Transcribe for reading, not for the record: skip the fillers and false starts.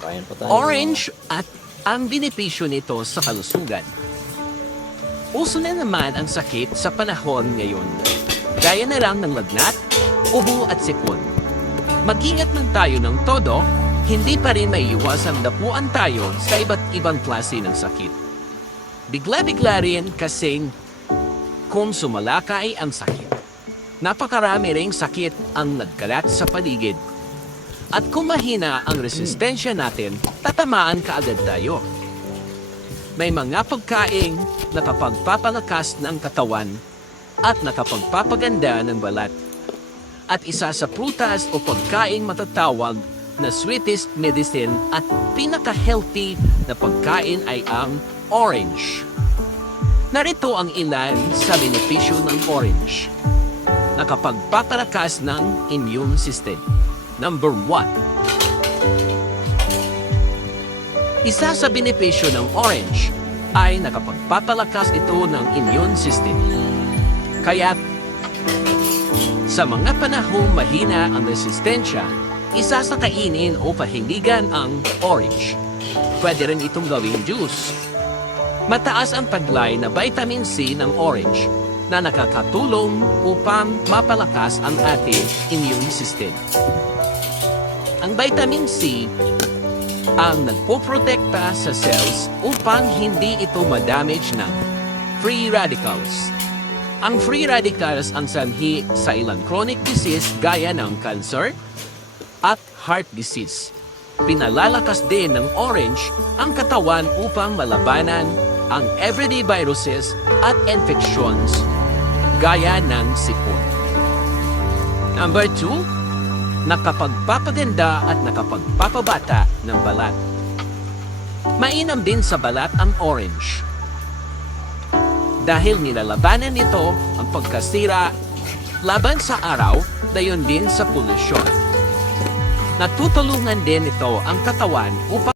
Kain pa tayo. Orange at ang benepisyo nito sa kalusugan. Uso na naman ang sakit sa panahon ngayon. Gaya na lang ng lagnat, ubo at sipon. Mag-ingat man tayo ng todo, hindi pa rin may iwasang dapuan tayo sa iba't ibang klase ng sakit. Bigla-bigla rin kasing kung sumalakay ang sakit. Napakarami ring sakit ang nagkalat sa paligid. At kung mahina ang resistensya natin, tatamaan kaagad tayo. May mga pagkaing nakapagpapalakas ng katawan at nakapagpapaganda ng balat. At isa sa prutas o pagkaing matatawag na sweetest medicine at pinaka-healthy na pagkain ay ang orange. Narito ang ilan sa benepisyo ng orange. Nakapagpapalakas ng immune system. Number 1. Isa sa benepisyo ng orange ay nakapagpapalakas ito ng immune system. Kaya sa mga panahong mahina ang resistensya, isa sa kainin o pahiligan ang orange. Pwede rin itong gawing juice. Mataas ang taglay na vitamin C ng orange na nakakatulong upang mapalakas ang ating immune system. Ang vitamin C ang nagpoprotekta sa cells upang hindi ito madamage ng free radicals. Ang free radicals ang sanhi sa ilang chronic disease gaya ng cancer at heart disease. Pinalalakas din ng orange ang katawan upang malabanan ang everyday viruses at infections gaya ng sipon. Number 2, nakapagpapaganda at nakapagpapabata ng balat. Mainam din sa balat ang orange. Dahil nilalabanan nito ang pagkasira laban sa araw, dayon din sa polusyon. Natutulungan din ito ang katawan upang